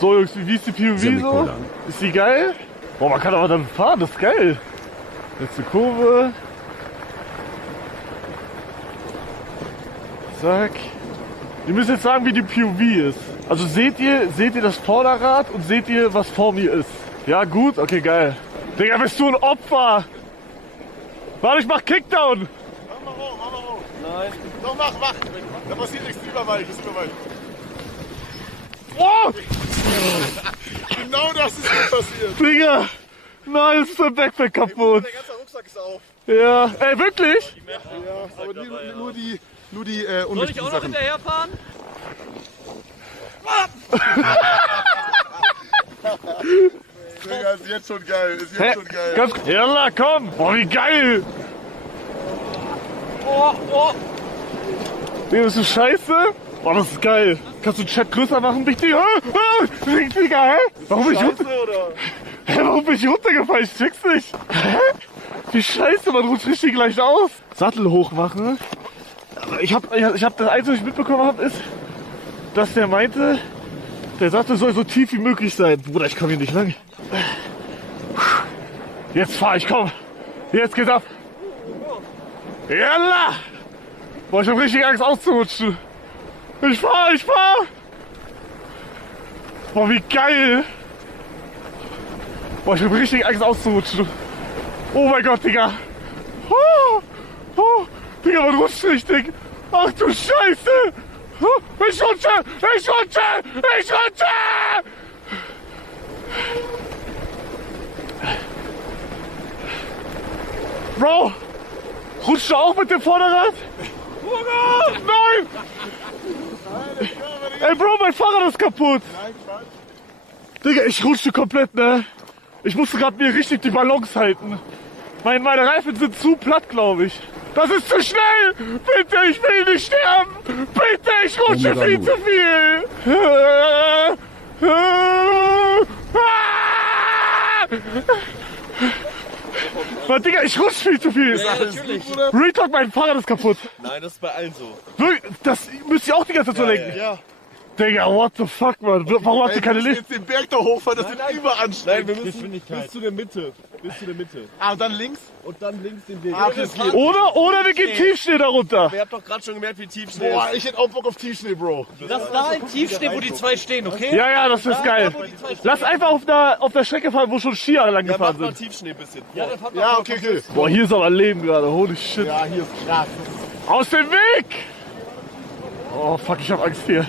So Jungs, wie ist die POV so? Ist die geil? Boah, man kann aber dann fahren, das ist geil. Letzte Kurve. Zack. Ihr müsst jetzt sagen, wie die POV ist. Also seht ihr das Vorderrad und seht ihr, was vor mir ist? Ja, gut? Okay, geil. Digga, bist du ein Opfer? Warte, ich mach Kickdown. Mach mal hoch. Nein. Doch, mach. Da passiert nichts, überweilig. Oh! Genau das ist mir passiert. Digga! Nein, jetzt ist der Backpack kaputt. Der ganze Rucksack ist auf. Ja, ey, wirklich? Ja, aber nur die Soll ich unwichtigen auch noch Sachen. hinterherfahren? Digga, ist jetzt schon geil. Hä? Ganz, Jalla, komm! Boah, wie geil! Oh. Digga, bist du scheiße? Boah, das ist geil. Kannst du den Chat größer machen, bitte? Digga, hä? Warum bin ich runtergefallen? Ich check's nicht. Hä? Wie scheiße, man rutscht richtig leicht aus. Sattel hoch machen. Aber ich hab das Einzige, was ich mitbekommen habe, ist, dass der meinte, der Sattel soll so tief wie möglich sein. Bruder, ich komme hier nicht lang. Jetzt fahr ich, komm. Jetzt geht's ab. Jalla! Boah, ich hab richtig Angst auszurutschen. Ich fahr! Boah, wie geil! Boah, ich hab richtig Angst auszurutschen. Oh mein Gott, Digga! Digga, man rutscht richtig! Ach du Scheiße! Ich rutsche! Bro! Rutscht du auch mit dem Vorderrad? Nein! Ey Bro, mein Fahrrad ist kaputt! Digga, ich rutschte komplett, ne? Ich musste gerade mir richtig die Balance halten. Meine Reifen sind zu platt, glaube ich. Das ist zu schnell! Bitte, ich will nicht sterben! Bitte, ich rutsche viel zu viel! Mann, Digga, ich rutsche viel zu viel! Ja, natürlich. Retalk, mein Fahrrad ist kaputt! Nein, das ist bei allen so. Wirklich, das müsst ihr auch die ganze Zeit so lenken. Ja. Digga, what the fuck, man? Warum habt ihr keine Licht? Jetzt den Berg da hochfahren, das wird überanstrengend. Nein, wir müssen bis zu der Mitte. Ah, und dann links? Und dann links den Weg. Ah, das geht. Oder wir gehen Tiefschnee darunter. Ihr habt doch gerade schon gemerkt, wie tief Schnee Boah, ist. ich hätte auch Bock auf Tiefschnee, Bro. Lass da im Tiefstehen, wo die zwei stehen, okay? Ja, das ist geil. Lass einfach auf der Strecke fahren, wo schon Skier lang Ja, gefahren macht mal sind. Tiefschnee ein bisschen. Ja, dann fahren wir Ja, okay. Boah, hier ist aber Leben gerade. Holy shit. Ja, hier ist krass. Aus dem Weg! Oh, fuck, ich hab Angst hier.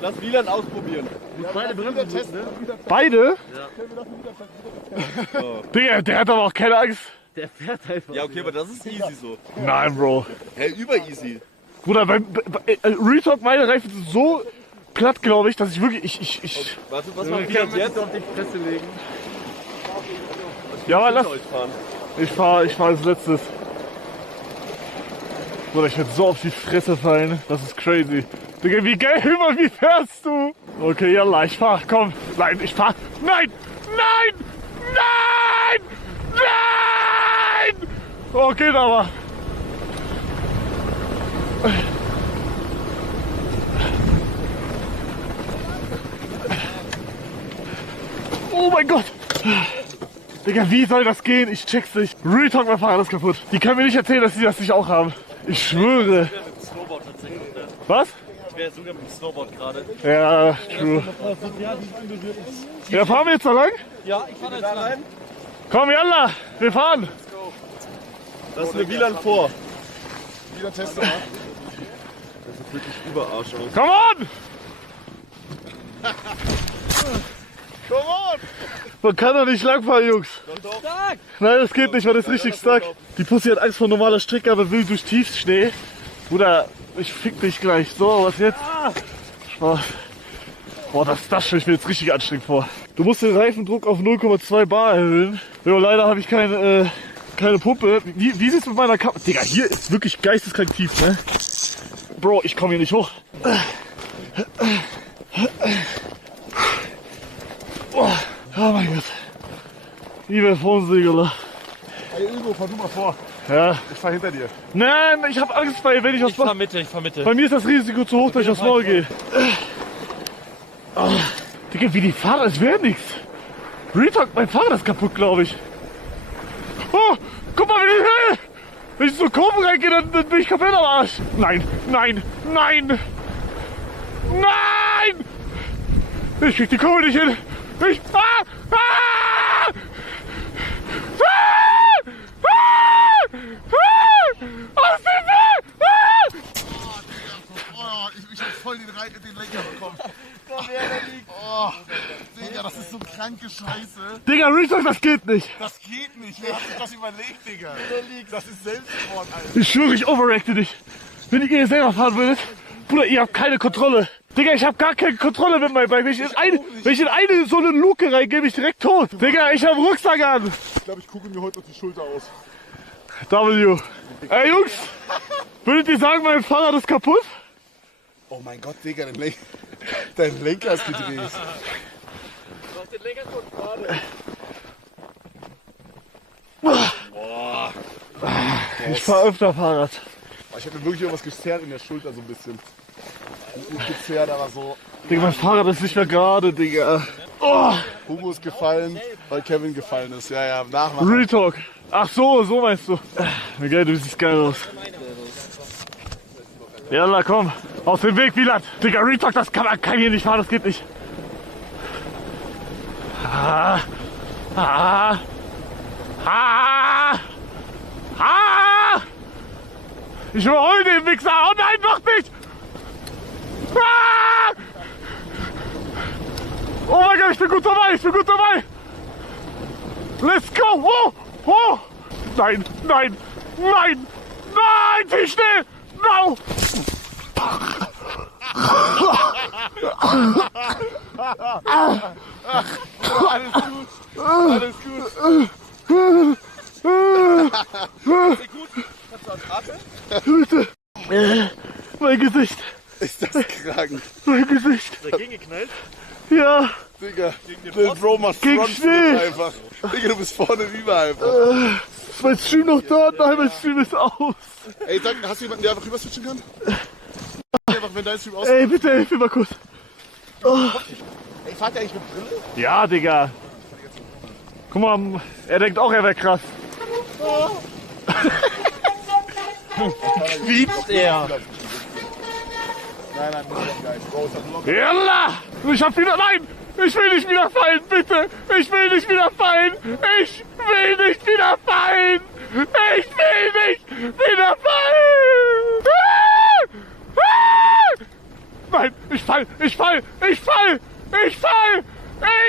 Lass Wieland ausprobieren. Beide? Digga, der hat aber auch keine Angst. Der fährt einfach. Ja, okay, aber das ist easy so. Nein, Bro. Hä, über easy. Bruder, Retalk, meine Reifen sind so platt, glaube ich, dass ich wirklich... Ich Warte, was macht Wieland jetzt? auf die Fresse legen. ja, aber lass... Euch fahren. Ich fahr als letztes. Bruder, ich werde so auf die Fresse fallen. Das ist crazy. Digga, wie geil, wie fährst du? Okay, yalla, ich fahr, komm. Nein, ich fahr. Nein! Okay, da war. Oh mein Gott! Digga, wie soll das gehen? Ich check's nicht. Retalk, mein Fahrrad ist kaputt. Die können mir nicht erzählen, dass sie das nicht auch haben. Ich schwöre. Mit dem Snowboard tatsächlich. Was? Ich wäre sogar mit dem Snowboard gerade. Ja, true. Ja, fahren wir jetzt da lang? Ja, ich fahre jetzt rein. Komm, yalla, wir fahren. Lass mir Wieland vor. Wieder testen. Ja. Das sieht wirklich Überarsch aus. Come on! Come on! Man kann doch nicht langfahren, Jungs. Stark! Nein, das geht nicht, man ist richtig stark. Die Pussy hat Angst vor normaler Strecke, aber will durch Tiefschnee. Bruder, ich fick dich gleich. So, was jetzt? Spaß. Boah, das stelle ich mir jetzt richtig anstrengend vor. Du musst den Reifendruck auf 0,2 bar erhöhen. Jo, leider habe ich keine Pumpe. Wie sieht's mit meiner Kamera? Digga, hier ist wirklich geisteskrank tief, ne? Bro, ich komme hier nicht hoch. Oh mein Gott. Liebe Fonsegler. Hey, Ilgo, fahr du mal vor. Ja. Ich fahr hinter dir. Nein, ich hab Angst, weil wenn ich was mache. Ich fahr Mitte. Bei mir ist das Risiko zu hoch, dass ich aufs Maul gehe. Digga, wie die fahren, als wäre nichts. Retalk, mein Fahrrad ist kaputt, glaube ich. Oh, guck mal, wie wenn ich so Kurven reingehe, dann bin ich komplett am Arsch. Nein, nein, nein. Nein! Ich krieg die Kurve nicht hin. Ich... Ah! Ah! Ah! Ah! Aus dem Weg! Ah! Oh, ich hab voll den Lenker bekommen. Komm her, der liegt. Oh, Digga, das ist so kranke Scheiße. Digga, Retalk, das geht nicht. Das geht nicht. Wer hat sich das überlegt, Digga? Das ist Selbstmord, Alter. Ich schwöre, ich overreacte dich. Wenn ihr selber fahren würdet, Bruder, ihr habt keine Kontrolle. Digga, ich hab gar keine Kontrolle mit meinem Bike. Wenn ich in eine so eine Luke reingehe, bin ich direkt tot. Digga, ich hab einen Rucksack an. Ich glaube, ich gucke mir heute auf die Schulter aus. W. Ey, Jungs, würdet ihr sagen, mein Fahrrad ist kaputt? Oh mein Gott, Digga, dein Lenker ist gedreht. Ich fahr öfter Fahrrad. Ich habe mir wirklich irgendwas gezerrt in der Schulter so ein bisschen. Nicht gezerrt, aber so. Digga, mein Fahrrad ist nicht mehr gerade, Digga. Oh, Hugo ist gefallen, weil Kevin gefallen ist. Ja, ja, nachmachen. Real Talk. Ach so, so meinst du. Miguel, du siehst geil aus. Jalla, komm. Aus dem Weg, Wieland. Digga, Real Talk, das kann hier nicht fahren, das geht nicht. Ah. Ah. Ah. Ah. Ich überhole den Wichser. Oh nein, doch nicht. Ah. Oh mein Gott, ich bin gut dabei, ich bin gut dabei. Let's go. Oh. Oh. Nein, nein, nein, nein, viel schnell. No. Alles gut. Alles gut. Bitte. Mein Gesicht. Ist das krank? Mein Gesicht. Dagegen geknallt? Ja. Digga, der Bro macht Gegen Frontflip Schnee. einfach. Digga, du bist vorne rüber einfach. Ist mein Stream noch da? Nein, mein Stream ist aus. Ey, sag, hast du jemanden, der einfach rüber switchen kann? Einfach, wenn dein Stream aus... Ey, bitte hilf mir mal kurz. Ey, fahrt ihr eigentlich mit Brille? Ja, Digga. Guck mal, er denkt auch, er wäre krass. Quietscht er. Nein, nein, muss doch geil. Bro, ist das locker. Jalla! Ich hab wieder... Nein! Ich will nicht wieder fallen, bitte! Ich will nicht wieder fallen! Ich will nicht wieder fallen! Ich will nicht wieder fallen! Ah! Ah! Nein, ich fall! Ich fall! Ich fall! Ich fall!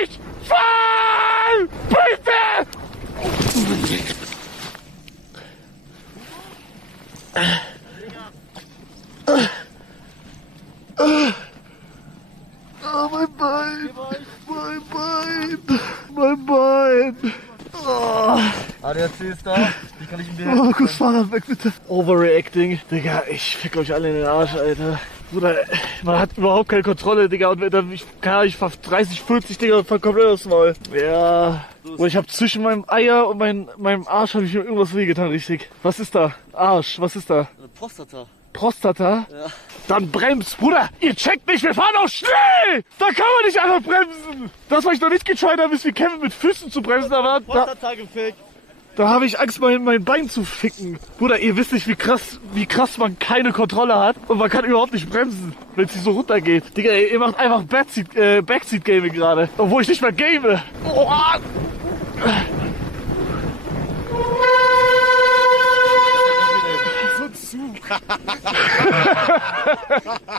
Ich fall! Bitte! Oh, mein Bein! Mein Bein! Mein Bein! Oh, ADAC ist da. Wie kann ich ihm helfen? oh kurz Fahrrad weg, bitte. Overreacting. Digga, ich fick euch alle in den Arsch, Alter. Bruder, man hat überhaupt keine Kontrolle, Digga. Und dann, ich fahr 30, 40, Digga, und fahr komplett aufs Maul. Ja. Oder ich hab zwischen meinem Eier und meinem Arsch habe ich mir irgendwas wehgetan, richtig. Was ist da? Arsch, was ist da? Eine Prostata. Prostata? Ja. Dann bremst, Bruder! Ihr checkt nicht, wir fahren auf Schnee! Da kann man nicht einfach bremsen! Das, was ich noch nicht getried habe, ist wie Kevin mit Füßen zu bremsen, aber Prostata gefickt. da habe ich Angst, mein Bein zu ficken. Bruder, ihr wisst nicht, wie krass man keine Kontrolle hat und man kann überhaupt nicht bremsen, wenn es so runtergeht. Digga, ihr macht einfach Backseat-Gaming gerade, obwohl ich nicht mal game. Oh.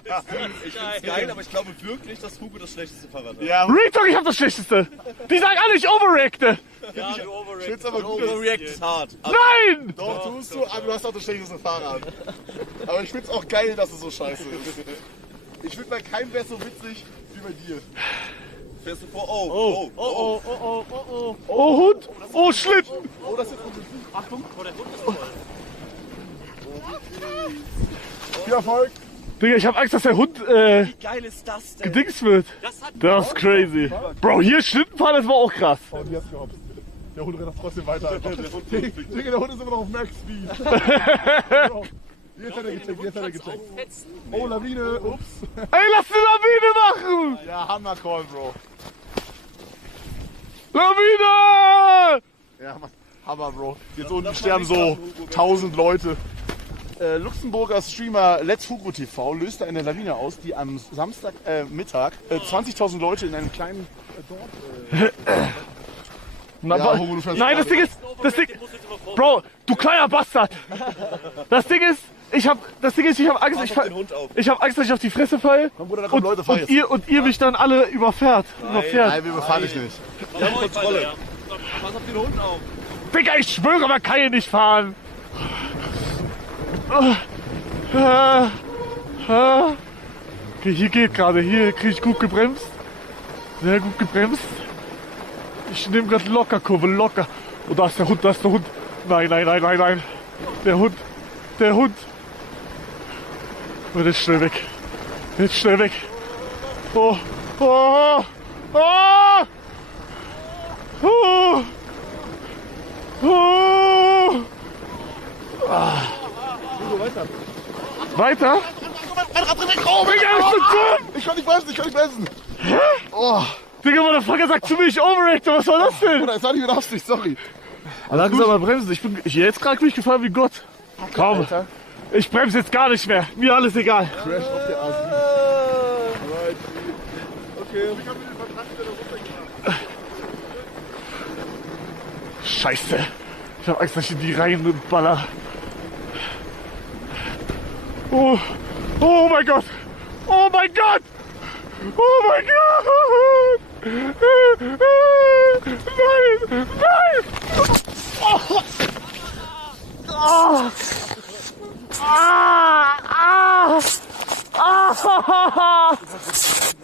Ich find's geil, aber ich glaube wirklich, dass Hugo das schlechteste Fahrrad hat. Ja, Real Talk, ich hab das Schlechteste. Die sagen alle, ich overreacte. Ja, du find's aber gut. Overreact ist hart. Nein! Doch, tust du, aber du hast auch das schlechteste Fahrrad. Aber ich find's auch geil, dass es so scheiße ist. Ich find bei keinem wäre so witzig wie bei dir. Fährst du vor? Oh. Oh, Hund! Oh, Schlitten! Oh, das ist jetzt unser Achtung. Viel Erfolg. Digga, ich hab Angst, dass der Hund Wie geil ist das denn? gedingst wird. Das ist crazy. Bro, hier Schlittenfahren, das war auch krass. Oh, die hast gehopst. Der Hund rennt trotzdem weiter. Digga, der Hund ist immer noch auf Max Speed. Bro, Jetzt hat er gecheckt, jetzt hat er gecheckt. Oh, Lawine, ups. Ey, lass die Lawine machen! Ja, Hammer-Call, Bro. Lawine! Ja, Mann, Hammer, Bro. Jetzt unten sterben so 1000 Leute. Luxemburger Streamer Let's Hugo TV löste eine Lawine aus, die am Samstag Mittag 20.000 Leute in einem kleinen Dorf... Ja, Hugo, du fährst Nein, das gerade. Ding ist, Bro, du kleiner Bastard. Das Ding ist, ich hab Angst, ich hab Angst, dass ich auf die Fresse fall Komm, Bruder, da kommen Leute, fahr jetzt. und ihr mich dann alle überfährt. Nein, wir überfahren dich nicht. Wir haben Kontrolle. Pass auf den Hund auf. Digga, ich schwöre, man kann hier nicht fahren. Okay, hier geht gerade, hier krieg ich gut gebremst. Sehr gut gebremst. Ich nehme gerade locker Kurve, locker. Oh, da ist der Hund, da ist der Hund. Nein, nein, nein, nein, nein. Der Hund, der Hund. Oh, der ist schnell weg. Der ist schnell weg. Oh, oh, oh, oh, oh. Ah. Weiter? Oh, Digga, ich bin dumm! ich kann nicht bremsen, ich kann nicht bremsen. Oh, Digga, Motherfucker sagt zu mir, ich overreacte. Was war das denn? Bruder, jetzt hatte ich mit Absicht, sorry. Langsam mal bremsen. Jetzt gerade bin ich gefahren wie Gott. Komm, Alter. ich bremse jetzt gar nicht mehr. Mir alles egal. Crash auf der A7. Scheiße. Ich hab Angst, dass ich in die reinballer. Oh, oh mein Gott. Oh mein Gott. Oh mein Gott. Nein, nein. Oh. Ah. Ah. Ah. Ah.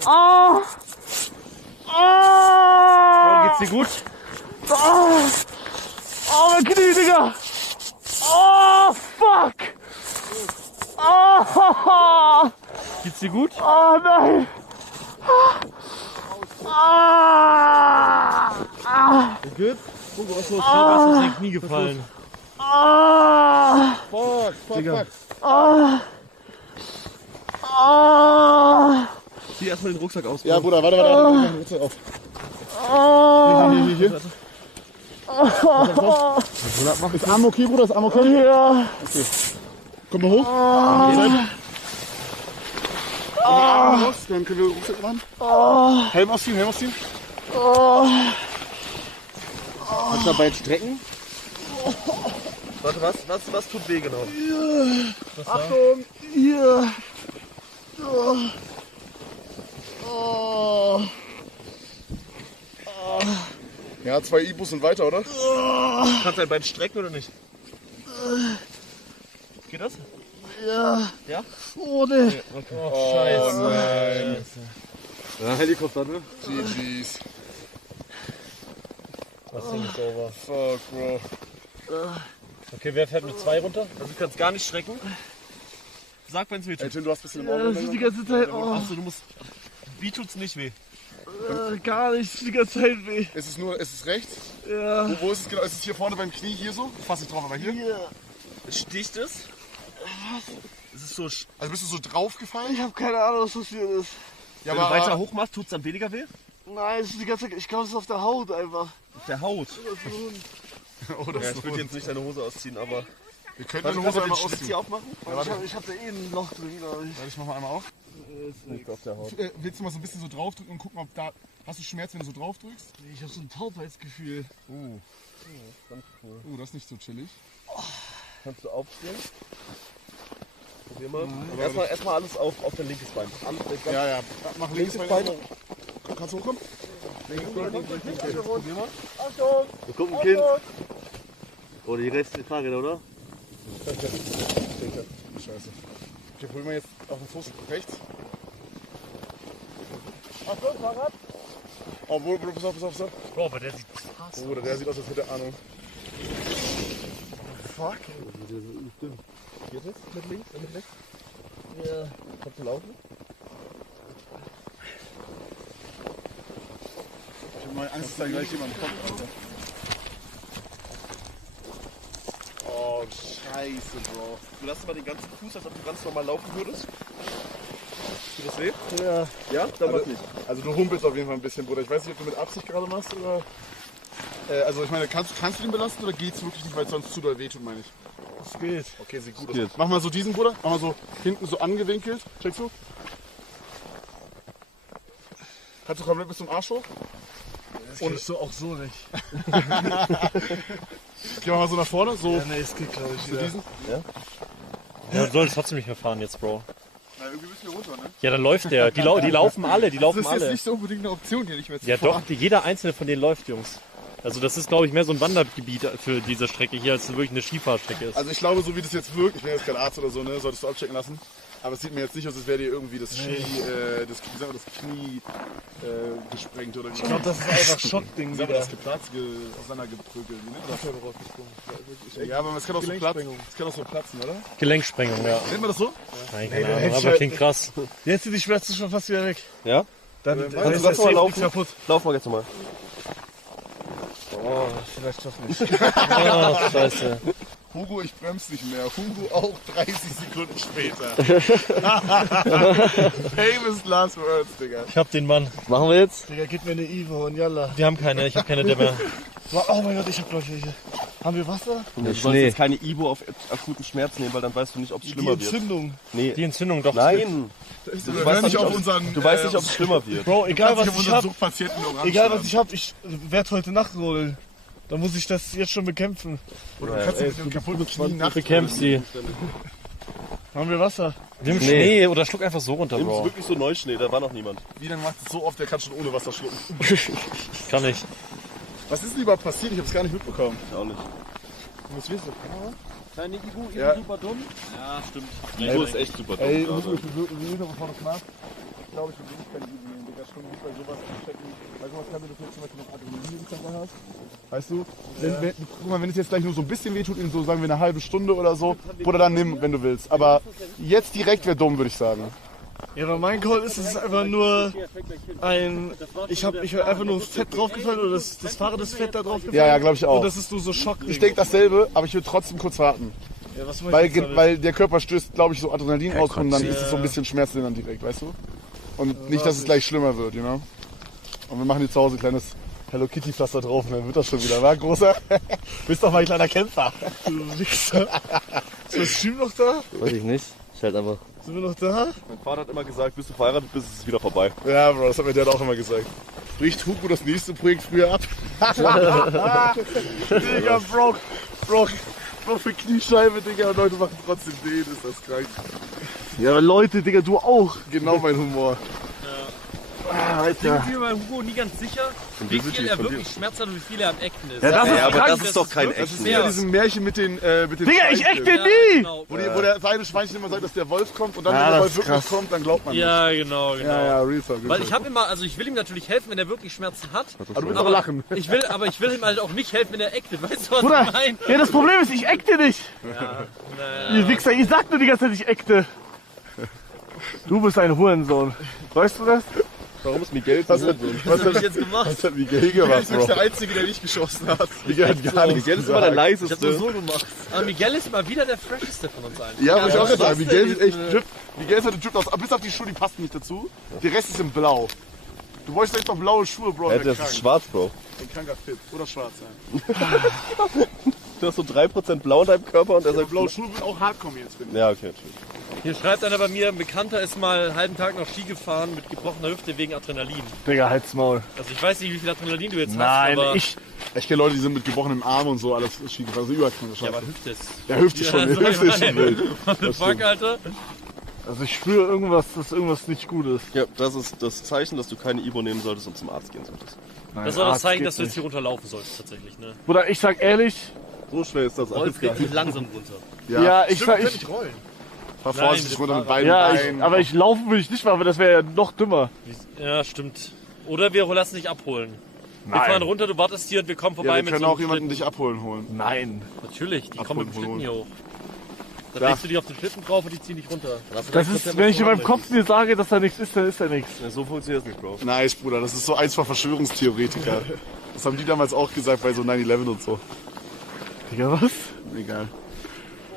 Ah. Ah. Geht's dir gut? Oh, oh mein Knie, Digga! Oh, fuck! Oh, Geht's dir gut? oh nein! Ah, ah, Gut? Hugo, was ist los? Du hast auf dein Knie gefallen. ah, Fuck, fuck, fuck. ah, ah, Zieh erstmal den Rucksack aus. Ja, Bruder, warte, warte, warte, auf. ah, Hier. Ist Arm okay, Bruder? Ist Arm okay? ja, Komm mal hoch. Arm raus, dann können wir Rucksack machen. Helm ausziehen, Helm ausziehen. Kannst du dabei strecken? Warte, was tut weh genau? Achtung, hier. Ja, 2 Ibus und weiter, oder? Kannst du dein Bein strecken oder nicht? Geht das? Ja. Ja? Ohne. Okay. Oh, nein. Ja, Helikopter, ne? GG's. Das Ding ist over. Fuck, Bro. Okay, wer fährt mit 2 runter? Also du kannst gar nicht strecken. Sag, wenn's weh Ey, tut. Tim, du hast ein bisschen im Das ist die Auge. ganze Zeit. Oh, Achso, du musst... Wie tut's nicht weh? gar nicht. Die ganze Zeit weh. Es ist rechts. Ja. Wo ist es genau? Ist es hier vorne beim Knie, hier so? Fass nicht drauf, aber hier. Hier. Sticht es? Es ist so... Also bist du so draufgefallen? Ich habe keine Ahnung, was passiert ist. Ja, Wenn du weiter hoch machst, tut's dann weniger weh? Nein, es ist die ganze Zeit. Ich glaube, es ist auf der Haut einfach. Auf der Haut. Oh, das Ja, ist ich würde jetzt nicht deine Hose ausziehen, aber... Wir können Warte, deine kannst Hose du einmal den Schlitz ausziehen. hier aufmachen? Ich hab da eh ein Loch drin, glaube ich. Warte, ich mach mal einmal auf. Nicht auf der Haut. Willst du mal so ein bisschen so draufdrücken und gucken, ob da... Hast du Schmerz, wenn du so drauf drückst? Ich habe so ein Taubheitsgefühl. Ganz cool. Das ist nicht so chillig. Kannst du aufstehen? Probier mal. Erstmal alles auf dein linkes Bein. Alles, ganz Ja, ja. Mach links linkes Bein. Bein. Kannst du hochkommen? Probier mal. Achtung! Da kommt ein Kind. Oder die rechte Fahrräder, oder? Scheiße. Okay, probieren wir jetzt auf den Fuß rechts. Achtung, Fahrrad! Oh, Bruder, pass auf, pass auf, pass auf. Bro, aber der sieht Bruder, der sieht aus, als hätte er Ahnung. Fuck. Geht das? Mit links und mit rechts? Ja. Kannst du laufen? Ich hab mal Angst, dass da gleich jemand kommt, Alter. Oh, Scheiße, Bro. Du lässt mal den ganzen Fuß, als ob du ganz normal laufen würdest. Tut das weh? Ja. Ja? Dann mach nicht. Also du humpelst auf jeden Fall ein bisschen, Bruder. Ich weiß nicht, ob du mit Absicht gerade machst oder... also ich meine, kannst du den belasten oder geht's wirklich nicht, weil es sonst zu doll wehtut, meine ich? Das geht. Okay, sieht gut aus. Mach mal so diesen, Bruder. Mach mal so hinten so angewinkelt. Checkst du? Kannst du komplett bis zum Arsch hoch? Das kriegst du auch so nicht. Geh mal so nach vorne. So, Ja, nee, es geht, glaube ich, so wieder. diesen. Ja, du solltest trotzdem nicht mehr fahren jetzt, Bro. Na, irgendwie müssen wir runter, ne? Ja, dann läuft der. Die laufen alle, die laufen alle. so unbedingt eine Option, hier nicht mehr zu Ja doch, jeder einzelne von denen läuft, Jungs. Also das ist, glaube ich, mehr so ein Wandergebiet für diese Strecke hier, als es wirklich eine Skifahrstrecke ist. Also ich glaube, so wie das jetzt wirkt, ich bin jetzt kein Arzt oder so, ne, solltest du abchecken lassen. Aber es sieht mir jetzt nicht aus, als wäre dir irgendwie das Ski, das Knie gesprengt oder wie. Ich glaube, das ist einfach Schockding Sag mal, wieder. das geplatzt, auseinandergeprügelt. Wie nennt man das? Ja, aber es kann auch so platzen. Es kann auch so platzen, oder? Gelenksprengung, ja. Nennt man das so? Nein, keine Ahnung, aber klingt krass. Jetzt sind die Schmerzen schon fast wieder weg. Ja? Dann Kannst du ist ganz das normal Safe laufen? kaputt. Lauf mal jetzt nochmal. Oh, vielleicht doch nicht. Oh, scheiße. Hugo, ich bremse nicht mehr. Hugo auch 30 Sekunden später. Famous last words, Digga. Ich hab den Mann. Was machen wir jetzt? Digga, gib mir eine Ivo und yalla. Wir haben keine, ich habe keine Dämme. Oh mein Gott, ich hab gleich welche. Haben wir Wasser? Du sollst jetzt keine Ibo auf akuten Schmerz nehmen, weil dann weißt du nicht, ob es Die schlimmer wird. Entzündung. Nee. Die Entzündung doch. Nein. Du weißt nicht, ob unseren. Du weißt nicht, ob es schlimmer wird. Bro, egal was ich hab, Suchtpatienten ich werde heute Nacht rollen. Da muss ich das jetzt schon bekämpfen. Oder du kannst mit dem kaputten Knie nach. Bekämpfst sie. Haben wir Wasser? Nimm Schnee oder schluck einfach so runter, Nimm's Bro. wirklich so Neuschnee, da war noch niemand. Wie lange macht es so oft, der kann schon ohne Wasser schlucken. Kann ich. Was ist denn überhaupt passiert? Ich hab's gar nicht mitbekommen. Auch nicht. Was willst du? Kleine Ibu, Ja. super dumm. Ja, stimmt. Ibo ist echt super dumm. Ey, gerade. ich bin wirklich noch vorne knapp. Ich glaube, ich will wirklich keine Übung nehmen, Digga. Schon gut bei sowas zu checken. Weil sowas kann mir das jetzt zum Beispiel noch Adrenalin hast. Weißt du? Guck mal, wenn es jetzt gleich nur so ein bisschen wehtut, in so sagen wir eine halbe Stunde oder so, oder dann nimm, wenn du willst. Aber jetzt direkt wäre dumm, würde ich sagen. Ja, aber mein Call ist, es ist einfach nur ein... Ich hab einfach nur Fett draufgefallen oder das Fahrrad ist Fett da draufgefallen. Ja, glaube ich auch. Und das ist nur so Schock. Ich denke dasselbe, aber ich würde trotzdem kurz warten. Ja, was mach ich jetzt damit? Weil der Körper stößt, glaube ich, so Adrenalin aus und dann ist es so ein bisschen schmerzlindernd direkt, weißt du? Und nicht, dass es gleich schlimmer wird, you know? Und wir machen hier zu Hause ein kleines Hello Kitty Pflaster drauf und dann wird das schon wieder, wa? Großer? Bist doch mal ein kleiner Kämpfer. Du Wichser. Ist das Stream noch da? Weiß ich nicht. Ich halt einfach. Sind wir noch da? Mein Vater hat immer gesagt, bis du verheiratet bist, ist es wieder vorbei. Ja, Bro, das hat mir der auch immer gesagt. Bricht Hugo das nächste Projekt früher ab? Digga, Bro, für Kniescheibe, Digga, und Leute machen trotzdem den, ist das krank. Ja, aber Leute, Digga, du auch. Genau mein Humor. Ich bin mir bei Hugo nie ganz sicher, wie viel er wirklich Schmerz hat und wie viel er am Ecken ist. Ja, das ist Ja, aber krank. das ist doch kein wirklich Das ist Action. wieder diesem Märchen mit den Digga, ich Schweinchen. eckte nie! Genau. Wo der seine Schweinchen immer sagt, dass der Wolf kommt und dann, Ja, wenn der das Wolf ist wirklich krass. kommt, dann glaubt man nicht. Ja, genau. Ja, Real Talk. Weil ich habe immer, also ich will ihm natürlich helfen, wenn er wirklich Schmerzen hat. Aber du willst aber lachen. Ich will ihm halt auch nicht helfen, wenn er eckt. Weißt du, was Bruder, ich meine? ja, das Problem ist, ich eckte nicht. Ihr Wichser, ihr sagt nur die ganze Zeit, ich eckte. Du bist ein Hurensohn. Weißt du das? Warum ist Miguel Was so? hat Jetzt gemacht. was hat Miguel gemacht, Bro? der Einzige, der nicht geschossen hat. Miguel hat gar nichts Miguel ist immer der gesagt. Ich hab nur leiseste. so gemacht. Aber Miguel ist mal wieder der fresheste von uns allen. Ja, muss ich auch was sagen. Miguel denn sieht echt jetzt, drip. Miguel hat drippt aus. Bis auf die Schuhe, die passen nicht dazu. Der Rest ist in blau. Du bräuchst echt noch blaue Schuhe, Bro. Ja, der das krank. ist schwarz, Bro. Ein kranker Fit. Oder schwarz, ja. Du hast so 3% blau in deinem Körper und er sagt Blaue Schuhe sind auch Hardcore jetzt, finde ich. Ja, okay, natürlich. Hier schreibt einer bei mir, ein Bekannter ist mal einen halben Tag noch Ski gefahren mit gebrochener Hüfte wegen Adrenalin. Digga, halt's Maul. Also ich weiß nicht, wie viel Adrenalin du jetzt Nein, hast, aber... ich... Ich kenne Leute, die sind mit gebrochenem Arm und so alles Ski gefahren. Also überkrank Ja, aber geschafft. Hüfte ist... Ja, Hüfte ist schon, Ja, Hüfte ist schon wild. What the fuck, Alter? Also ich spüre irgendwas, dass irgendwas nicht gut ist. Ja, das ist das Zeichen, dass du keine Ibo nehmen solltest und zum Arzt gehen solltest. Nein, Das soll das Arzt zeigen, geht dass du jetzt nicht. hier runterlaufen sollst, tatsächlich, ne? Bruder, ich sag ehrlich, So schwer ist das alles Rolf gar geht nicht. langsam runter. ja, ich sag... rollen. Fahr Nein, vorsichtig mit runter mit dem beiden Ja, Beinen. aber ich laufen will ich nicht machen, weil das wäre ja noch dümmer. Ja, stimmt. Oder wir lassen dich abholen. Wir Nein. fahren runter, du wartest hier und wir kommen Ja, vorbei wir mit können so auch einem jemanden Schlitten. dich abholen holen. Nein. Natürlich, die kommen mit dem Schlitten Abholen. hier hoch. Dann Ja. legst du dich auf den Schlitten drauf und die ziehen dich runter. Das ist, wenn ich in meinem Kopf mir sage, dass da nichts ist, dann ist da nichts. Ja, so funktioniert es nicht, Bro. Nice, Bruder. Das ist so eins von Verschwörungstheoretiker. Das haben die damals auch gesagt bei so 9/11 und so. Digga, was? Egal.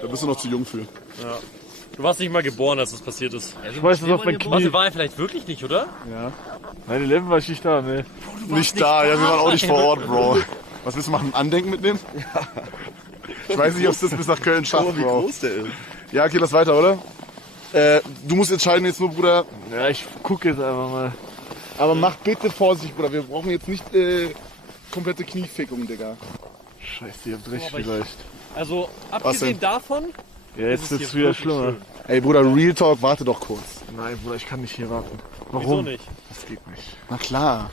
Da bist du noch zu jung für. Du warst nicht mal geboren, als das passiert ist. Ich weiß es auf mein Knie. Warte, war er vielleicht wirklich nicht, oder? Ja. Nein, 11 war ich nicht da, ne. Nicht da, ja, wir waren auch nicht vor Ort, Bro. Was willst du machen? Ein Andenken mitnehmen? Ja. Ich weiß nicht, ob es das bis nach Köln schafft, wie Bro. groß der ist. Ja, okay, lass weiter, oder? Du musst entscheiden jetzt nur, Bruder. Ja, ich gucke jetzt einfach mal. Aber mach bitte Vorsicht, Bruder. Wir brauchen jetzt nicht komplette Kniefickung, Digga. Scheiße, ihr habt recht vielleicht. Also, Was abgesehen denn? davon, Ja, jetzt ist wird's hier wieder wirklich schlimmer. schön. Ey, Bruder, Real Talk, warte doch kurz. Nein, Bruder, ich kann nicht hier warten. Wieso Warum? nicht? Das geht nicht. Na klar.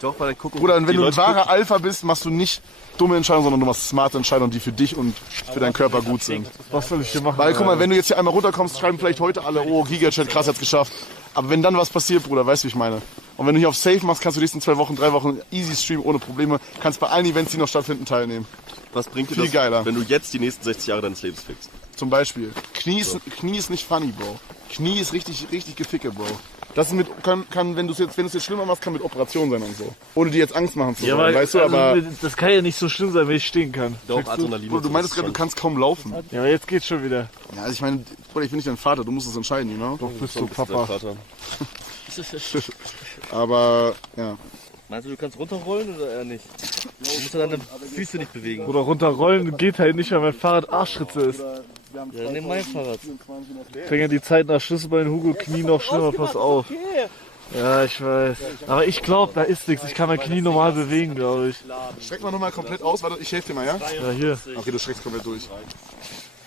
Doch, weil guck, Bruder, wenn die du ein Leute wahrer Alpha bist, machst du nicht dumme Entscheidungen, sondern du machst smarte Entscheidungen, die für dich und für deinen Körper gut sind. Was soll ich hier machen? Weil, guck mal, wenn du jetzt hier einmal runterkommst, schreiben vielleicht heute alle, oh, Gigachat, krass, hat's geschafft. Aber wenn dann was passiert, Bruder, weißt du, wie ich meine? Und wenn du hier auf Safe machst, kannst du die nächsten 2 Wochen, 3 Wochen easy streamen, ohne Probleme. Kannst bei allen Events, die noch stattfinden, teilnehmen. Was bringt dir Viel das, geiler. wenn du jetzt die nächsten 60 Jahre deines Lebens fixst? Zum Beispiel. Knie ist nicht funny, Bro. Knie ist richtig geficke, Bro. Das ist mit, wenn du es jetzt schlimmer machst, kann mit Operation sein und so. Ohne dir jetzt Angst machen zu Ja, wollen, aber, weißt du, aber... das kann ja nicht so schlimm sein, wenn ich stehen kann. Doch, Adrenalin. Bro, du meintest gerade, du kannst kaum laufen. Ja, aber jetzt geht's schon wieder. Ja, also ich meine, Bruder, ich bin nicht dein Vater, du musst es entscheiden, you know? Doch, bist du Papa. Aber, ja. Meinst du, du kannst runterrollen oder eher nicht? Du musst ja deine Füße nicht bewegen. Oder runterrollen geht halt nicht, weil mein Fahrrad Arschritze ist. Ja, nimm mein Fahrrad. Fängt ja die Zeit nach Schlüsselbein, Hugo, Knie noch schlimmer, pass auf. Ja, ich weiß. Aber ich glaube, da ist nichts. Ich kann mein Knie normal bewegen, glaube ich. Streck mal nochmal komplett aus, warte, ich helfe dir mal, ja? Ja, hier. Okay, du streckst komplett durch.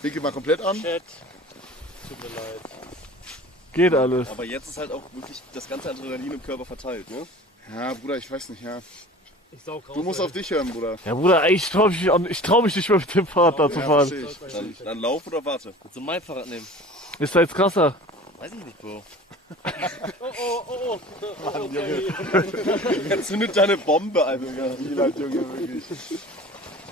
Winkel mal komplett an. Geht alles. Aber jetzt ist halt auch wirklich das ganze Adrenalin im Körper verteilt, ne? Ja, Bruder, ich weiß nicht, ja. Ich saug raus. Du musst auf dich hören, Bruder. Ja, Bruder, eigentlich ich trau mich nicht mehr mit dem Fahrrad da zu fahren. verstehe ich. Dann lauf oder warte. Willst du mein Fahrrad nehmen? Ist da jetzt krasser? Weiß ich nicht, Bro. Jetzt zündet deine Bombe, Alter. Junge, wirklich.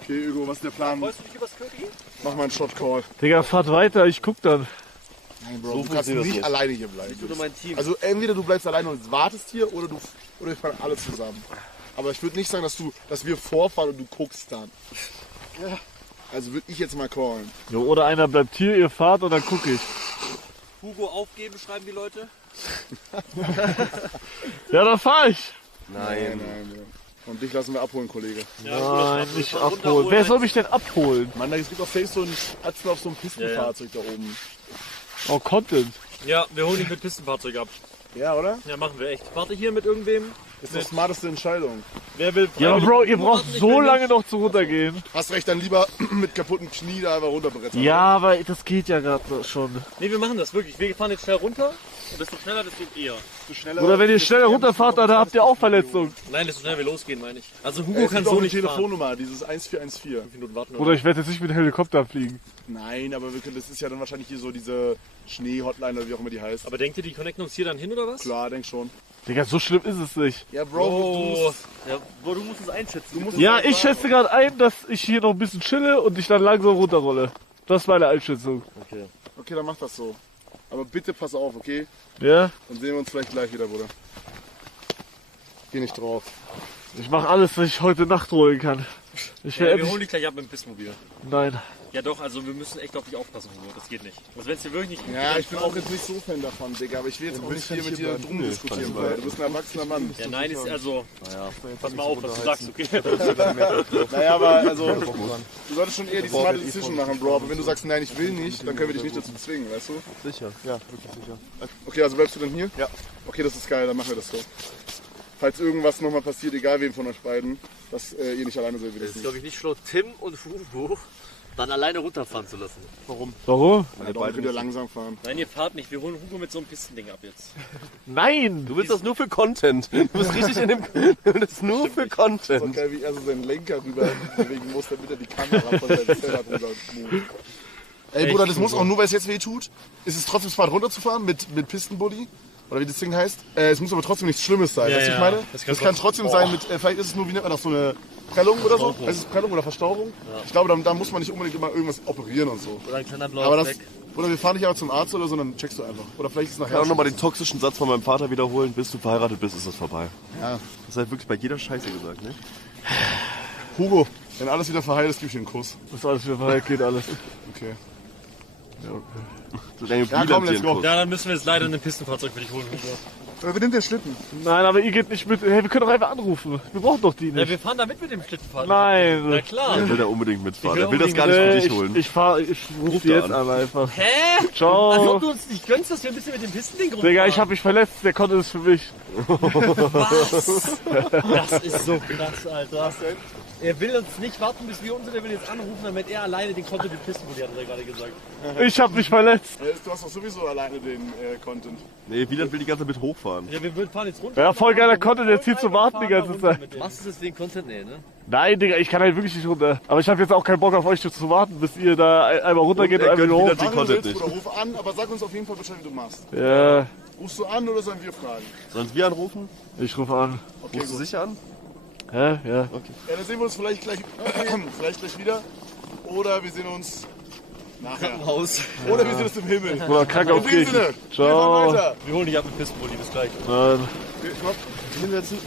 Okay, Hugo, was ist der Plan? Wolltest du nicht übers Köpi? Mach mal einen Shot-Call. Digga, fahrt weiter, ich guck dann. Nein, Bro, So du kannst funktioniert das nicht nicht. alleine hier bleiben. Oder mein Team. Also entweder du bleibst alleine und wartest hier oder wir fahren alle zusammen. Aber ich würde nicht sagen, dass wir vorfahren und du guckst dann. Also würde ich jetzt mal callen. Jo, oder einer bleibt hier, ihr fahrt und dann guck ich. Hugo aufgeben, schreiben die Leute. Ja, dann fahr ich. Nein. Nein. Und dich lassen wir abholen, Kollege. Nein, nicht abholen. Wer soll mich denn abholen? Mann, es gibt auf Face so ein auf so ein Pistenfahrzeug da oben. Oh, Content. Ja, wir holen dich mit Pistenfahrzeug ab. Ja, oder? Ja, machen wir echt. Warte hier mit irgendwem. Ist die smarteste Entscheidung. Wer will? Ja, aber Bro, ihr braucht so lange noch zu runtergehen. Hast recht, dann lieber mit kaputten Knie da einfach runterbrettern. Ja, aber das geht ja gerade schon. Nee, wir machen das wirklich. Wir fahren jetzt schnell runter. Und desto schneller, desto eher. Oder wenn ihr schneller runterfahrt, dann habt ihr auch Verletzungen. Nein, desto schneller wir losgehen, meine ich. Also Hugo Es kann gibt so auch eine nicht fahren. Telefonnummer, dieses 1414. 5 Minuten warten. Oder ich werde jetzt nicht mit Helikopter fliegen. Nein, aber das ist ja dann wahrscheinlich hier so diese Schnee-Hotline oder wie auch immer die heißt. Aber denkt ihr, die connecten uns hier dann hin oder was? Klar, denk schon. Digga, so schlimm ist es nicht. Ja, Bro, Oh, Ja, Bro, du musst es einschätzen. Ja, ich schätze gerade ein, dass ich hier noch ein bisschen chille und ich dann langsam runterrolle. Das ist meine Einschätzung. Okay, dann mach das so. Aber bitte pass auf, okay? Ja? Dann sehen wir uns vielleicht gleich wieder, Bruder. Geh nicht drauf. Ich mache alles, was ich heute Nacht holen kann. Ich Ja, werde wir holen dich gleich ab mit dem Pissmobil. Nein. Ja doch, also wir müssen echt auf dich aufpassen, Hugo. Das geht nicht. Also wenn es dir wirklich nicht gut Ja, geht, ich bin auch jetzt nicht so Fan davon, Digga. Aber ich will jetzt auch nicht hier mit dir drum diskutieren, weil du bist ein erwachsener Mann. Ja, nein, ist also. Pass mal auf, was du sagst, okay? Naja, aber also, du solltest schon eher die smarte Decision machen, Bro. Aber wenn du sagst, nein, ich will nicht, dann können wir dich nicht dazu zwingen, weißt du? Sicher. Ja, wirklich sicher. Okay, also bleibst du denn hier? Ja. Okay, das ist geil, dann machen wir das so. Falls irgendwas nochmal passiert, egal wem von euch beiden, dass ihr nicht alleine seid, will ich ist, nicht. glaube ich, nicht schlau, Tim und Hugo dann alleine runterfahren zu lassen. Warum? Warum? Ja, doch, könnt ihr langsam fahren. Nein, ihr fahrt nicht. Wir holen Hugo mit so einem Pistending ab jetzt. Nein! Du willst das nur für Content. Du bist richtig in dem. Du willst das nur für So Content. geil, wie er so seinen Lenker rüber bewegen muss, damit er die Kamera von seinem Zelt rüber moved. Ey Bruder, das muss auch nur, weil es jetzt weh tut. Ist es trotzdem smart runterzufahren mit Pistenbuddy? Oder wie das Ding heißt. Es muss aber trotzdem nichts Schlimmes sein, weißt du, ich meine? Das kann trotzdem sein mit, vielleicht ist es nur, wie nennt man das, so eine Prellung oder so? Heißt es Prellung oder Verstauchung? Ich glaube, da muss man nicht unbedingt immer irgendwas operieren und so. Oder ein kleiner Aber blauer das, Fleck. oder wir fahren nicht aber zum Arzt oder so, dann checkst du einfach. Oder vielleicht ist es Ich kann nachher auch nochmal schon. den toxischen Satz von meinem Vater wiederholen. Bis du verheiratet bist, ist das vorbei. Ja. Das ist halt wirklich bei jeder Scheiße gesagt, ne? Hugo, wenn alles wieder verheilt ist, gib ich dir einen Kuss. Das ist alles wieder verheilt, geht alles. Okay. So lange Ja, komm, let's go. Ja, dann müssen wir jetzt leider ein Pistenfahrzeug für dich holen, Hugo. Wir nehmen den Schlitten. Nein, aber ihr geht nicht mit. Hey, wir können doch einfach anrufen. Wir brauchen doch die Ja, nicht. wir fahren da mit dem Schlittenfahrzeug. Nein. Na klar. Er will da unbedingt mitfahren. Ich Er will will das gar nicht für dich Ich holen. rufe die da jetzt an. an einfach. Hä? Ciao. Als ob du uns nicht gönnst, dass wir ein bisschen mit dem Pistending rumfahren. Digga, ich hab mich verletzt. Der konnte es für mich. Was? Das ist so krass, Alter. Er will uns nicht warten, bis wir uns sind. Er will jetzt anrufen, damit er alleine den Content mit Pisten holt, hat er gerade gesagt. Ich hab mich verletzt. Du hast doch sowieso alleine den Content. Nee, Wieland will die ganze Zeit mit hochfahren. Ja, wir fahren jetzt runter. Ja, voll geiler Content, jetzt hier zu warten die ganze Zeit. Machst du das wegen Content? Nee, ne? Nein, Digga, ich kann halt wirklich nicht runter. Aber ich habe jetzt auch keinen Bock auf euch zu warten, bis ihr da einmal runtergeht und er einmal gönnt hoch. Wieland den Machen du Content willst, nicht. Bruder, ruf an, aber sag uns auf jeden Fall Bescheid, wie du machst. Ja, Rufst du an oder sollen wir fragen? Sollen wir anrufen? ich rufe an. Okay, Rufst du gut. sicher an? Hä? Ja. Ja, dann sehen wir uns vielleicht gleich, wieder. Oder wir sehen uns nachher. Haus. Oder wir sehen uns im Himmel. Oder krank In auf dem dich. Sinne, wir Ciao. fahren weiter. Wir holen dich ab mit Pistenpulli, bis gleich. Nein. Hinsetzen.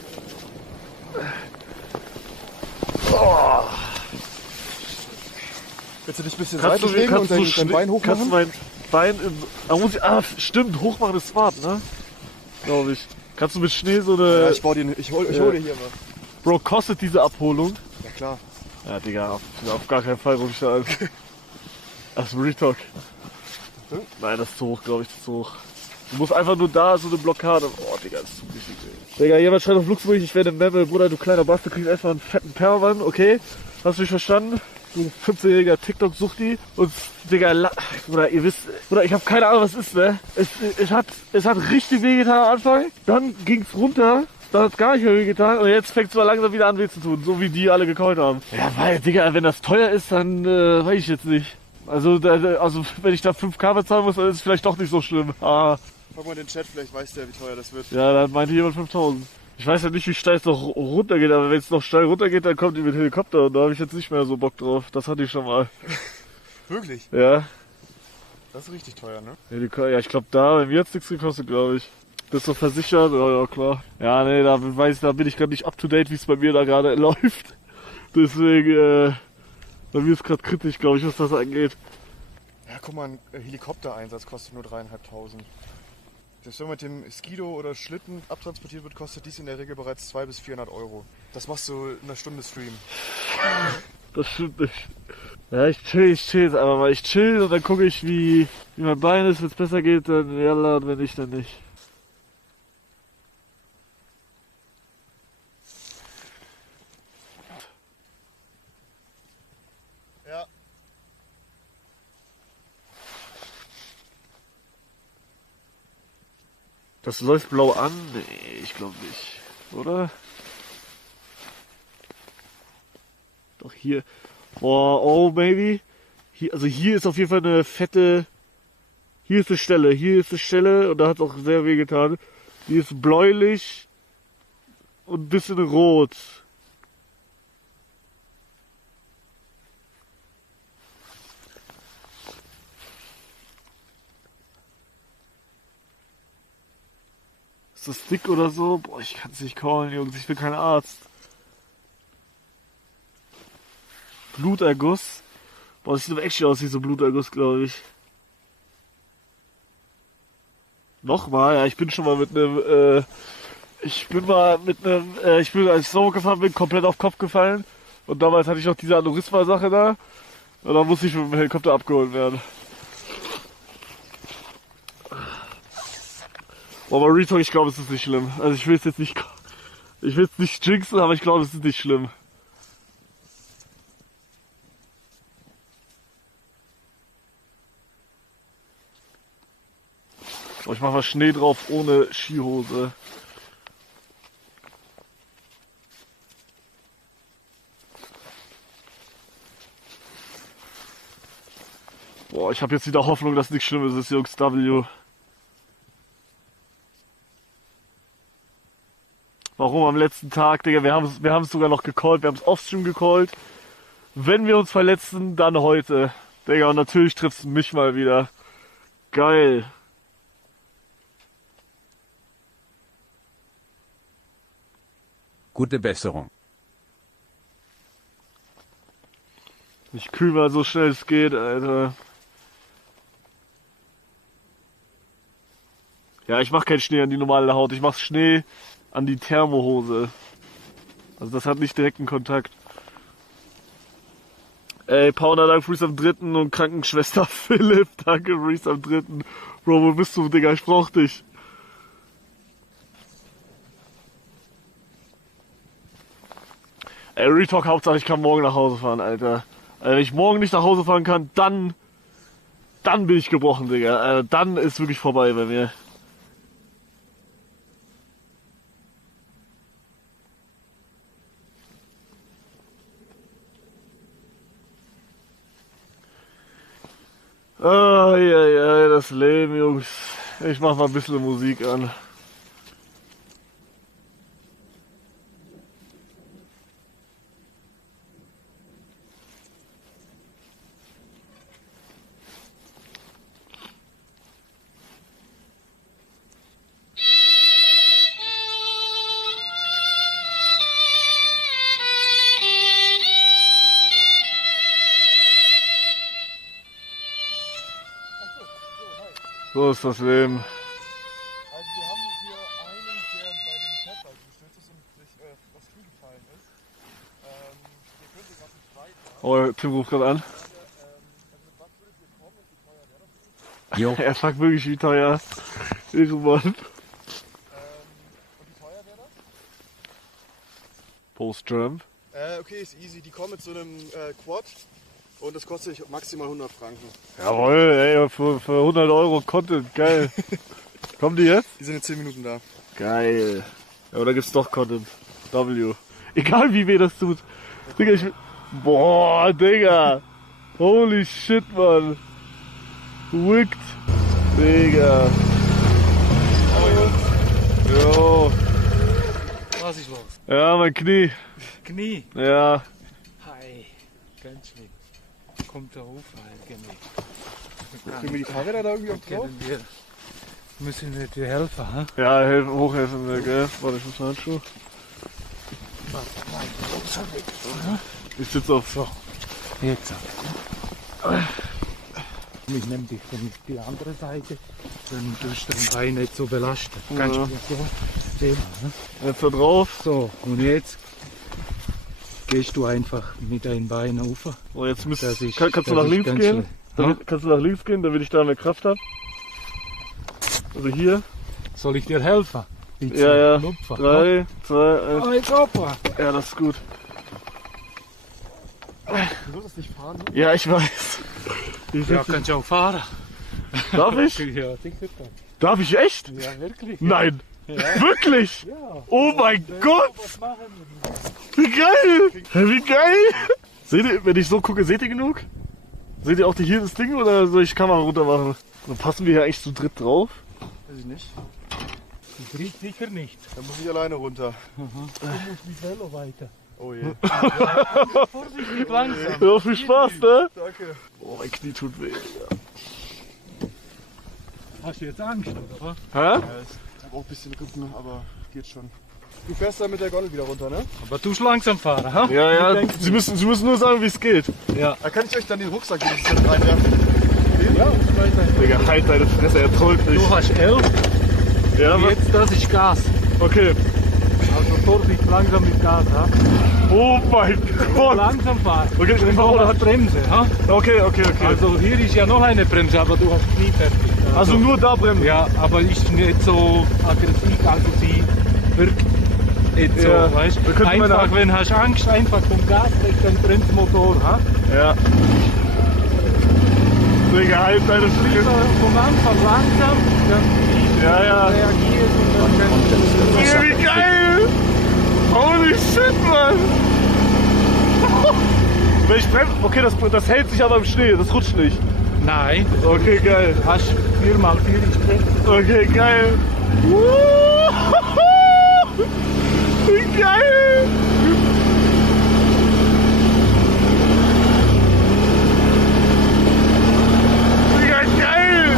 Willst du dich ein bisschen Kannst du, seitlich legen und dein Bein kannst du hochmachen? mein Bein stimmt, hochmachen ist smart, ne? Glaube ich. Kannst du mit Schnee so eine... Ja, ich hol dir hier mal. Bro, kostet diese Abholung? Ja klar. Ja, Digga, auf gar keinen Fall rufe ich da an. Das ist Retalk. Nein, das ist zu hoch, glaube ich, das ist zu hoch. Du musst einfach nur da so eine Blockade. Oh, Digga, das ist zu wichtig, ey. Digga, jemand schreibt auf Luxemburg, ich werde Memme, Bruder, du kleiner Bastard, kriegst erstmal einen fetten Perwan, okay? Hast du mich verstanden? Du 15-jähriger TikTok-Suchti. Und, Digga, Bruder, ihr wisst, Bruder, ich habe keine Ahnung, was es ist, ne? Es hat richtig wehgetan am Anfang, dann ging's runter. Da hat's gar nicht mehr wehgetan und jetzt fängt's mal langsam wieder an weh zu tun, so wie die alle gecallt haben. Ja, weil, Digga, wenn das teuer ist, dann weiß ich jetzt nicht. Also wenn ich da 5K bezahlen muss, dann ist es vielleicht doch nicht so schlimm. Ah, Frag mal den Chat, vielleicht weiß der, wie teuer das wird. ja, dann meinte jemand 5000. Ich weiß ja nicht, wie steil es noch runtergeht, aber wenn es noch steil runtergeht, dann kommt die mit Helikopter und da habe ich jetzt nicht mehr so Bock drauf. Das hatte ich schon mal. Wirklich? Ja, Das ist richtig teuer, ne? Ja, ich glaube da, bei mir hat's nichts gekostet, glaube ich. Bist du versichert? Ja, klar. Ja, nee, da bin ich gerade nicht up to date, wie es bei mir da gerade läuft. Deswegen, bei mir ist gerade kritisch, glaube ich, was das angeht. Ja, guck mal, ein Helikoptereinsatz kostet nur 3.500. Das, wenn mit dem Skido oder Schlitten abtransportiert wird, kostet dies in der Regel bereits 200 bis 400 Euro. Das machst du in einer Stunde Stream. Das stimmt nicht. Ja, ich chill jetzt einfach mal. Ich chill und dann gucke ich, wie mein Bein ist. Wenn es besser geht, dann ja, und wenn nicht, dann nicht. Ja. Das läuft blau an? Nee, ich glaube nicht. Oder? Doch hier. Boah, oh baby. Hier, also hier ist auf jeden Fall eine fette. Hier ist eine Stelle und da hat es auch sehr weh getan. Die ist bläulich und ein bisschen rot. Ist das dick oder so? Boah, ich kann es nicht callen, Jungs. Ich bin kein Arzt. Bluterguss. Boah, das sieht aber echt aus wie so Bluterguss, glaube ich. Nochmal, ja, ich bin schon mal mit einem, ich bin als ich Snowboard gefahren bin, komplett auf den Kopf gefallen. Und damals hatte ich auch diese Aneurysma-Sache da. Und dann musste ich mit dem Helikopter abgeholt werden. Aber Retalk, ich glaube, es ist nicht schlimm. Also ich will es nicht jinxen, aber ich glaube, es ist nicht schlimm. Oh, ich mache mal Schnee drauf ohne Skihose. Boah, ich habe jetzt wieder Hoffnung, dass nichts Schlimmes ist, Jungs. W. Warum am letzten Tag, Digga? Wir haben es sogar noch gecallt. Wir haben es offstream gecallt. Wenn wir uns verletzen, dann heute. Digga, und natürlich triffst du mich mal wieder. Geil. Gute Besserung. Ich kühl mal so schnell es geht, Alter. Ja, ich mach keinen Schnee an die normale Haut, ich mach Schnee an die Thermohose. Also das hat nicht direkten Kontakt. Ey, Paula, danke Freeze am 3. und Krankenschwester Philipp, danke Freeze am 3. Bro, wo bist du, Digga? Ich brauch dich. Ey, Retalk, Hauptsache ich kann morgen nach Hause fahren, Alter. Wenn ich morgen nicht nach Hause fahren kann, dann bin ich gebrochen, Digga. Dann ist wirklich vorbei bei mir. Oh, ja, das Leben, Jungs. Ich mach mal ein bisschen Musik an. So ist das Leben. Also wir haben hier einen, der bei dem Pepper gestürzt ist und sich was zugefallen ist. Der könnte gerade nicht weiter. Oh, Tim ruft gerade an. Jo. Er fragt wirklich, wie teuer. Irgendwann. Und wie teuer wäre das? Post-Jump. Okay, ist easy. Die kommen mit so einem Quad und das kostet sich maximal 100 Franken. Jawohl, ey, für 100 Euro Content, geil. Kommen die jetzt? Die sind in 10 Minuten da. Geil. Ja, oder gibt's doch Content. W. Egal wie weh das tut. Digga, boah, Digga. Holy shit, Mann. Wicked. Digga. Jo. Was ist los? Ja, mein Knie. Knie. Ja. Hi. Ganz schlimm. Kommt da hoch, halt, genau. Kriegen wir die Fahrräder da irgendwie auch drauf? Wir müssen dir helfen, ha? Ja, hochhelfen wir, gell? Warte, ich muss mal Handschuhe. Ich sitze auf so. Jetzt. Ich nehme dich von die andere Seite, dann tust du dein Bein nicht so belastet. Kannst du das so sehen? Ne? Jetzt da drauf. So, und jetzt gehst du einfach mit deinen Beinen auf. Oh, jetzt kannst Das du ist nach links ganz gehen? schnell. Kannst du nach links gehen, damit ich da mehr Kraft habe? Also hier. Soll ich dir helfen? Bitte. Ja. Lupfer, 3, 2, 1. Oh, jetzt Opa. Ja, das ist gut. Du solltest nicht fahren. Ne? Ja, ich weiß. Ja, kannst du auch fahren. Darf ich? Ja, sicher. Darf ich echt? Ja, wirklich. Nein. Wirklich? Ja. Oh mein Gott. Was machen Wie geil. Wie geil. Seht ihr, wenn ich so gucke, seht ihr genug? Seht ihr auch hier das Ding oder soll ich die Kamera runter machen? Dann passen wir hier eigentlich zu dritt drauf. Weiß ich nicht. wir? Riecht sicher nicht. Dann muss ich alleine runter. Du musst mit Velo weiter. Oh je. Vorsichtig langsam. Ja, viel Spaß, ne? Danke. Oh, mein Knie tut weh. Hast du jetzt Angst, oder? Hä? Ja, ich habe auch ein bisschen Rücken, aber geht schon. Du fährst dann mit der Gondel wieder runter, ne? Aber du musst langsam fahren, ha? Ja, Sie müssen nur sagen, wie es geht. Da kann ich euch dann den Rucksack jetzt reinwerfen. Ja, weiter. Digga, halt deine Fresse, er trollt mich. Du hast 11, Ja, was? jetzt das ist Gas. Okay. Also Vorsicht, langsam mit Gas, ha? Oh mein Gott. Langsam fahren. Okay, ich Oder oder hat Bremse, ha? Okay. Also hier ist ja noch eine Bremse, aber du hast nie fertig. Also nur da bremsen. Ja, aber ist nicht so aggressiv, also sie wirkt nicht so, Ja, weißt wir du? könnten meine Einfach, Hand- wenn hast Angst, einfach vom Gas weg, den Bremsmotor, ha? Ja. Digga, halt deine Fresse. Vom Anfang langsam, dann Ja. reagiert und dann kannst du... Digga, wie geil. Holy shit, Mann. Wenn ich bremse, okay, das hält sich aber im Schnee, das rutscht nicht. Nein, Okay, geil. hast 4x4 ist Bremse. Okay, geil. Wie geil. Digga, geil.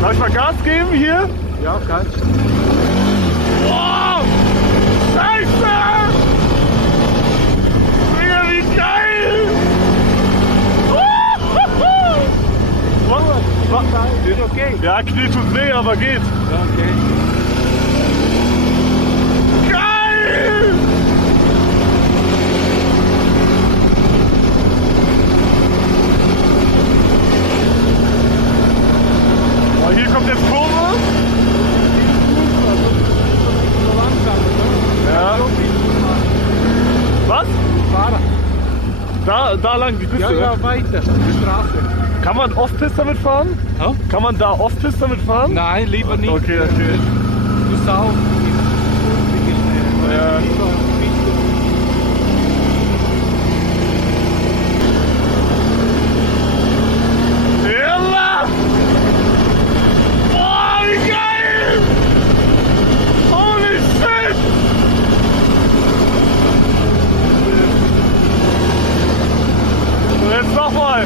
Darf ich mal Gas geben hier? Ja, kannst du. Wow! Scheiße! Digga, wie geil! Warte mal. Ja, Knie tut weh, aber geht. Ja, okay. Geil! Oh, hier kommt jetzt Kurve. So langsam, oder? Ja. Was? Fahrer. Da lang die Piste. Ja, ja, weiter. Die Straße. Kann man Off-Piste damit fahren? Ja? Kann man da Off-Piste damit fahren? Nein, lieber nicht. Okay, okay. Du Sau. Ja. Yalla! Boah, wie geil! Holy shit! Und jetzt nochmal!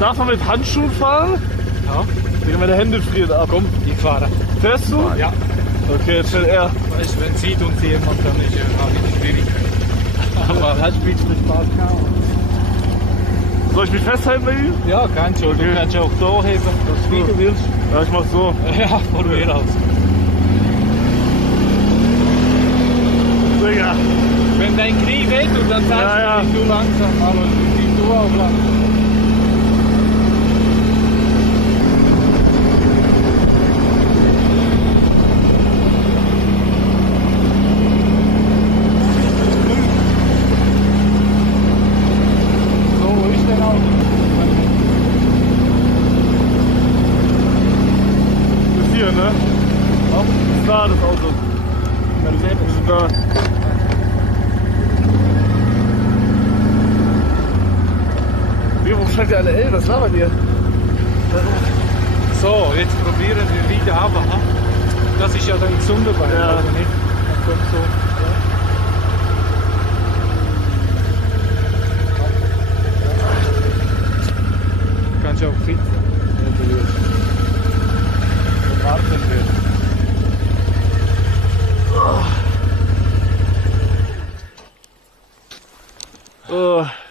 Darf man mit Handschuhen fahren? Ja. Digga, meine Hände frieren ab. Komm, ich fahre. Fährst du? Ja. Okay, jetzt schnell er. Weißt du, wenn sieht uns jemand, dann ist habe ich Schwierigkeiten. Aber das spielt mit Spaß kaum. Soll ich mich festhalten bei ihm? Ja, kannst du. Du kannst auch so heben, wie du willst. Ja, ich mach so. Ja, von mir aus. Digga. Wenn dein Knie wehtut, dann sagst Ja, ja. du nicht zu langsam, aber bist du auch langsam. So, wo ist dein Auto? Das ist hier, ne? Ist da das Auto. Wir sind da. Digga, warum schreibt ihr alle L? Was labert ihr? So, jetzt probieren wir wieder, aber das ist ja dann gesunder bei Ja. also nicht? Dann kommt so. Ja. Kannst du auch sitzen, wenn du willst. So warten wir.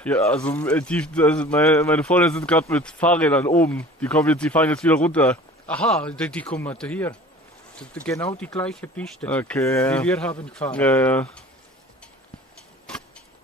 Ja, also, meine Freunde sind gerade mit Fahrrädern oben. Die fahren jetzt wieder runter. Aha, die kommen hier. Genau die gleiche Piste, Okay, die ja. wir haben gefahren. Ja, ja.